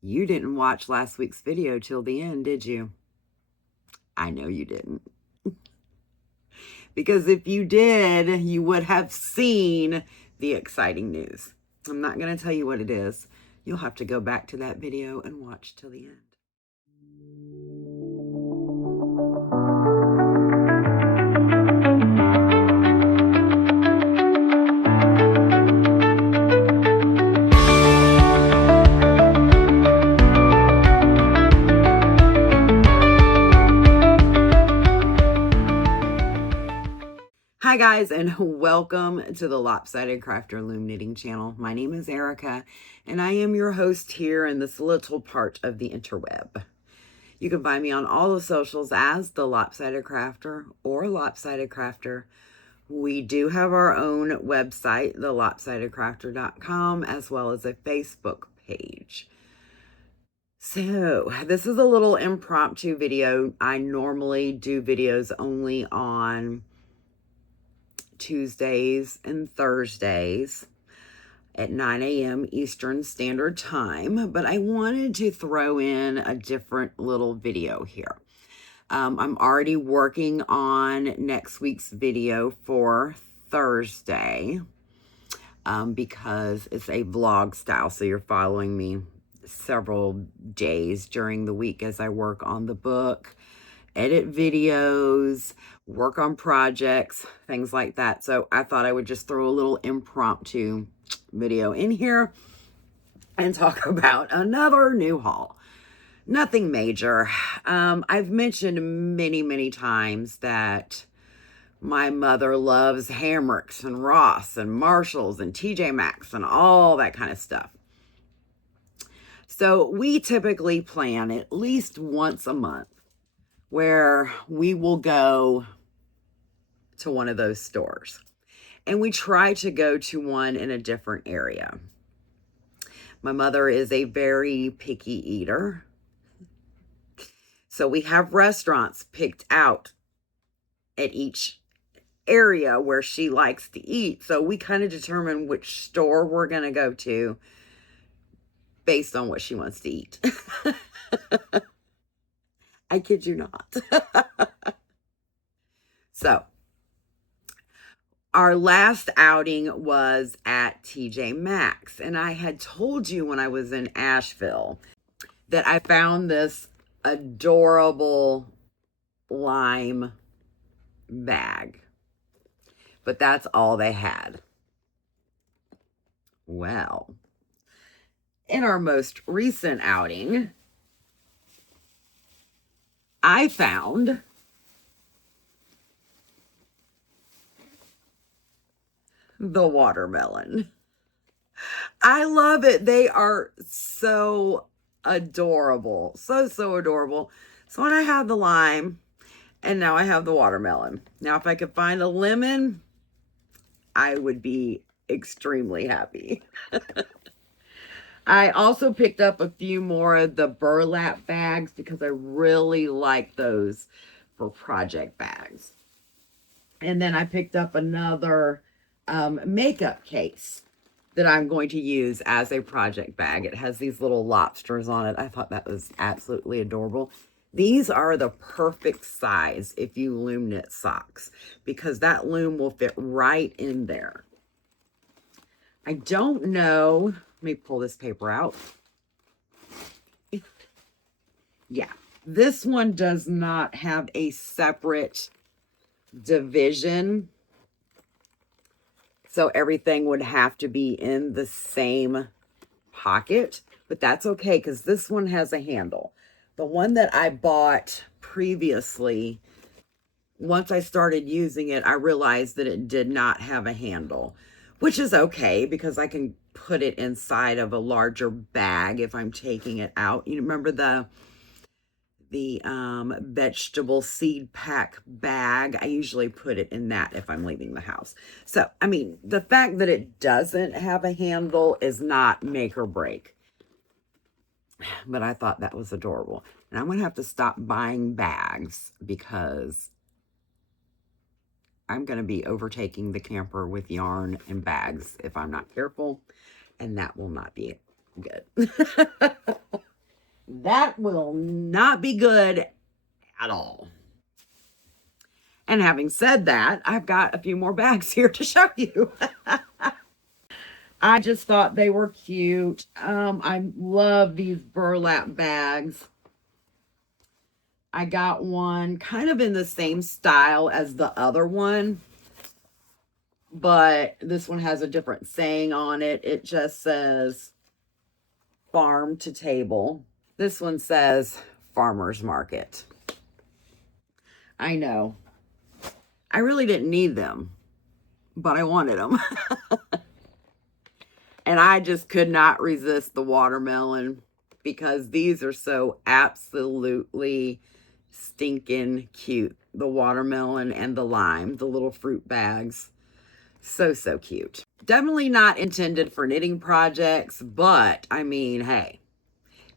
You didn't watch last week's video till the end, did you? I know you didn't. Because if you did, you would have seen the exciting news. I'm not going to tell you what it is. You'll have to go back to that video and watch till the end. Hi guys, and welcome to the Lopsided Crafter Loom Knitting channel. My name is Erica, and I am your host here in this little part of the interweb. You can find me on all the socials as the Lopsided Crafter or Lopsided Crafter. We do have our own website, thelopsidedcrafter.com, as well as a Facebook page. So this is a little impromptu video. I normally do videos only on Tuesdays and Thursdays at 9 a.m. Eastern Standard Time, but I wanted to throw in a different little video here. I'm already working on next week's video for Thursday because it's a vlog style, so you're following me several days during the week as I work on the book, edit videos, work on projects, things like that. So I thought I would just throw a little impromptu video in here and talk about another new haul. Nothing major. I've mentioned many times that my mother loves Hammocks and Ross and Marshalls and TJ Maxx and all that kind of stuff. So we typically plan at least once a month where we will go to one of those stores. And we try to go to one in a different area. My mother is a very picky eater. So we have restaurants picked out at each area where she likes to eat. So we kind of determine which store we're going to go to based on what she wants to eat. I kid you not. So our last outing was at TJ Maxx, and I had told you when I was in Asheville that I found this adorable lime bag, but that's all they had. Well, in our most recent outing, I found the watermelon. I love it. They are so adorable. So adorable. So when I have the lime, and now I have the watermelon. Now, if I could find a lemon, I would be extremely happy. I also picked up a few more of the burlap bags because I really like those for project bags. And then I picked up another makeup case that I'm going to use as a project bag. It has these little lobsters on it. I thought that was absolutely adorable. These are the perfect size if you loom knit socks, because that loom will fit right in there. I don't know. Let me pull this paper out. Yeah, this one does not have a separate division, so everything would have to be in the same pocket, but that's okay because this one has a handle. The one that I bought previously, once I started using it, I realized that it did not have a handle, which is okay because I can put it inside of a larger bag if I'm taking it out. You remember the vegetable seed pack bag? I usually put it in that if I'm leaving the house. So, I mean, the fact that it doesn't have a handle is not make or break. But I thought that was adorable. And I'm going to have to stop buying bags because I'm going to be overtaking the camper with yarn and bags if I'm not careful. And that will not be good. that will not be good at all. And having said that, I've got a few more bags here to show you. I just thought they were cute. I love these burlap bags. I got one kind of in the same style as the other one, but this one has a different saying on it. It just says farm to table. This one says farmer's market. I know. I really didn't need them, but I wanted them. And I just could not resist the watermelon because these are so absolutely stinking cute. The watermelon and the lime, the little fruit bags. So, so cute. Definitely not intended for knitting projects, but I mean, hey,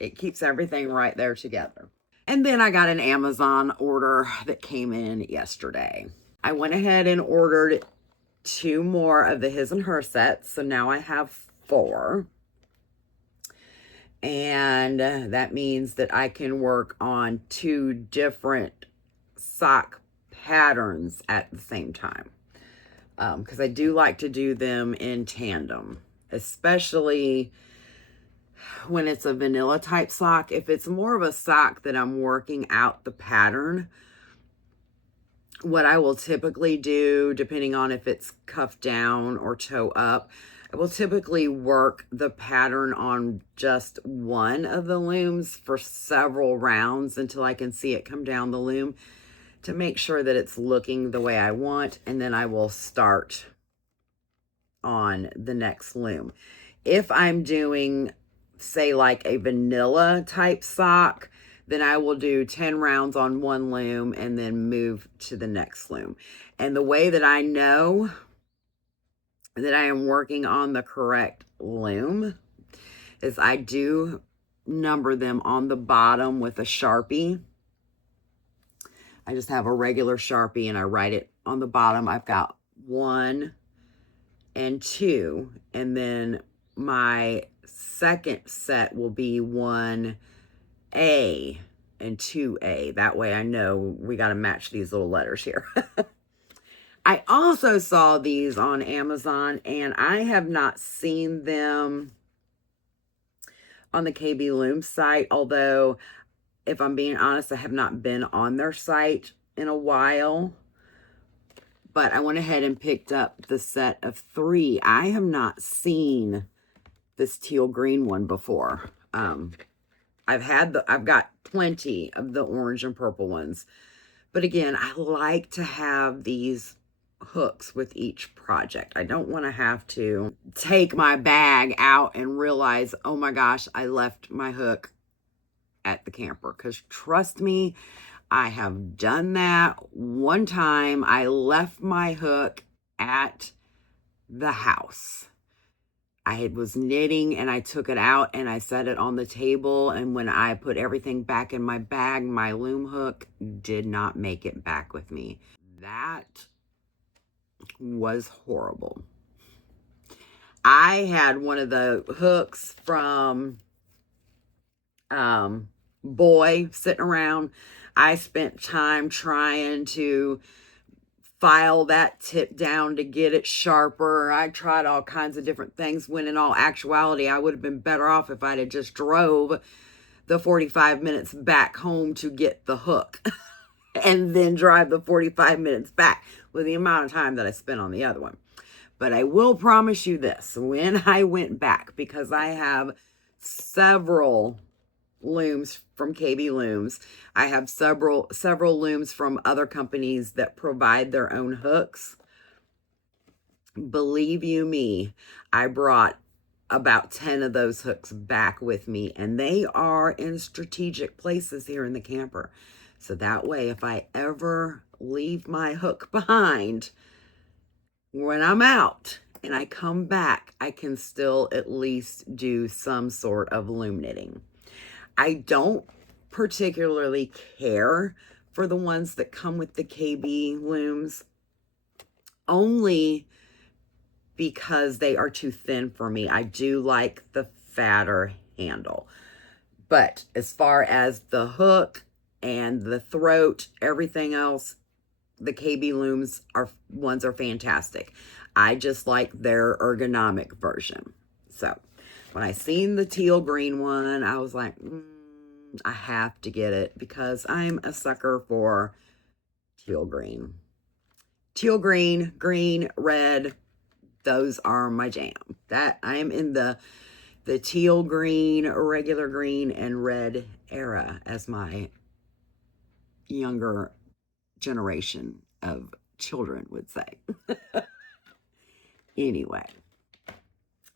it keeps everything right there together. And then I got an Amazon order that came in yesterday. I went ahead and ordered 2 more of the his and her sets. So now I have 4. And that means that I can work on 2 different sock patterns at the same time. Because I do like to do them in tandem, especially when it's a vanilla type sock. If it's more of a sock that I'm working out the pattern, what I will typically do, depending on if it's cuff down or toe up, I will typically work the pattern on just one of the looms for several rounds until I can see it come down the loom to make sure that it's looking the way I want, and then I will start on the next loom. If I'm doing, say, like a vanilla type sock, then I will do 10 rounds on one loom and then move to the next loom. And the way that I know that I am working on the correct loom is I do number them on the bottom with a Sharpie. I just have a regular Sharpie and I write it on the bottom. I've got 1 and 2, and then my second set will be 1A and 2A. That way I know we got to match these little letters here. I also saw these on Amazon, and I have not seen them on the KB Loom site, although if I'm being honest, I have not been on their site in a while. But I went ahead and picked up the set of 3. I have not seen this teal green one before. I've got plenty of the orange and purple ones. But again, I like to have these hooks with each project. I don't want to have to take my bag out and realize, oh my gosh, I left my hook at the camper. Because trust me, I have done that. One time I left my hook at the house. I was knitting and I took it out and I set it on the table, and when I put everything back in my bag, my loom hook did not make it back with me. That was horrible. I had one of the hooks from Boy sitting around. I spent time trying to file that tip down to get it sharper. I tried all kinds of different things, when in all actuality, I would have been better off if I'd have just drove the 45 minutes back home to get the hook and then drive the 45 minutes back with the amount of time that I spent on the other one. But I will promise you this, when I went back, because I have several looms from KB Looms. I have several looms from other companies that provide their own hooks. Believe you me, I brought about 10 of those hooks back with me, and they are in strategic places here in the camper. So that way, if I ever leave my hook behind when I'm out and I come back, I can still at least do some sort of loom knitting. I don't particularly care for the ones that come with the KB looms, only because they are too thin for me. I do like the fatter handle. But as far as the hook and the throat, everything else, the KB looms are fantastic. I just like their ergonomic version. So when I seen the teal green one, I was like, I have to get it because I'm a sucker for teal green. Teal green, green, red, those are my jam. That I am in the teal green, regular green, and red era, as my younger generation of children would say. Anyway,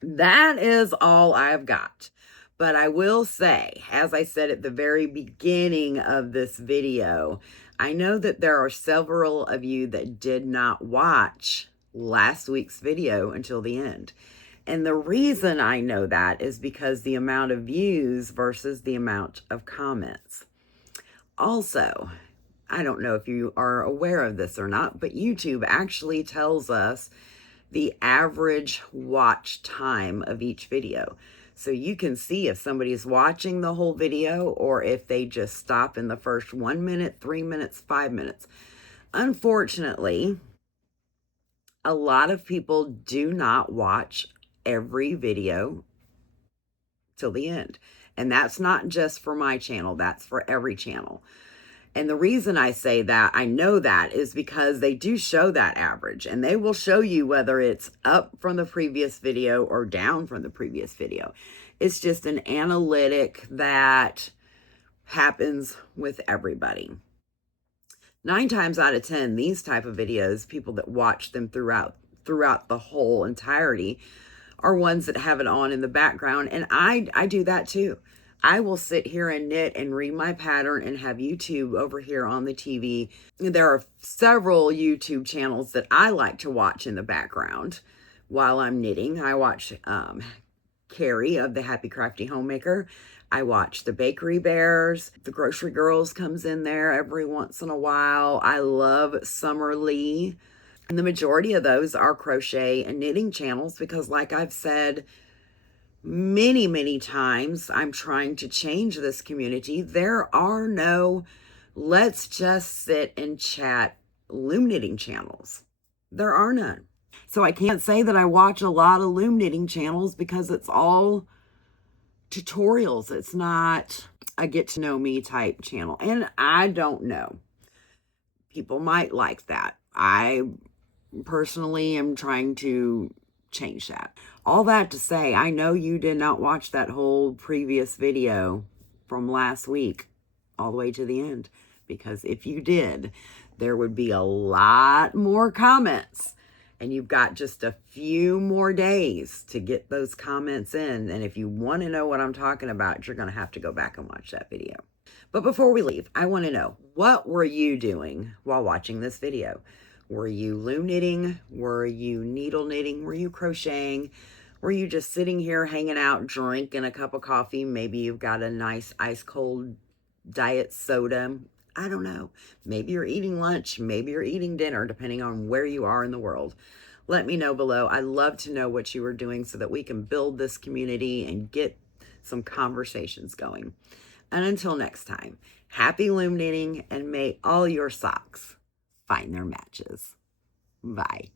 that is all I've got. But I will say, as I said at the very beginning of this video, I know that there are several of you that did not watch last week's video until the end. And the reason I know that is because the amount of views versus the amount of comments. Also, I don't know if you are aware of this or not, but YouTube actually tells us the average watch time of each video. So you can see if somebody's watching the whole video or if they just stop in the first 1 minute, 3 minutes, 5 minutes. Unfortunately, a lot of people do not watch every video till the end. And that's not just for my channel, that's for every channel. And the reason I say that, I know that, is because they do show that average. And they will show you whether it's up from the previous video or down from the previous video. It's just an analytic that happens with everybody. 9 times out of 10, these type of videos, people that watch them throughout the whole entirety are ones that have it on in the background. And I do that too. I will sit here and knit and read my pattern and have YouTube over here on the TV. There are several YouTube channels that I like to watch in the background while I'm knitting. I watch Carrie of the Happy Crafty Homemaker. I watch the Bakery Bears. The Grocery Girls comes in there every once in a while. I love Summer Lee. And the majority of those are crochet and knitting channels because, like I've said many, many times, I'm trying to change this community. There are no let's just sit and chat loom knitting channels. There are none. So I can't say that I watch a lot of loom knitting channels because it's all tutorials. It's not a get to know me type channel. And I don't know. People might like that. I personally am trying to change that. All that to say, I know you did not watch that whole previous video from last week all the way to the end, because if you did, there would be a lot more comments, and you've got just a few more days to get those comments in. And if you want to know what I'm talking about, you're going to have to go back and watch that video. But before we leave, I want to know, what were you doing while watching this video? Were you loom knitting? Were you needle knitting? Were you crocheting? Were you just sitting here hanging out, drinking a cup of coffee? Maybe you've got a nice ice cold diet soda. I don't know. Maybe you're eating lunch. Maybe you're eating dinner, depending on where you are in the world. Let me know below. I'd love to know what you were doing so that we can build this community and get some conversations going. And until next time, happy loom knitting, and may all your socks find their matches. Bye.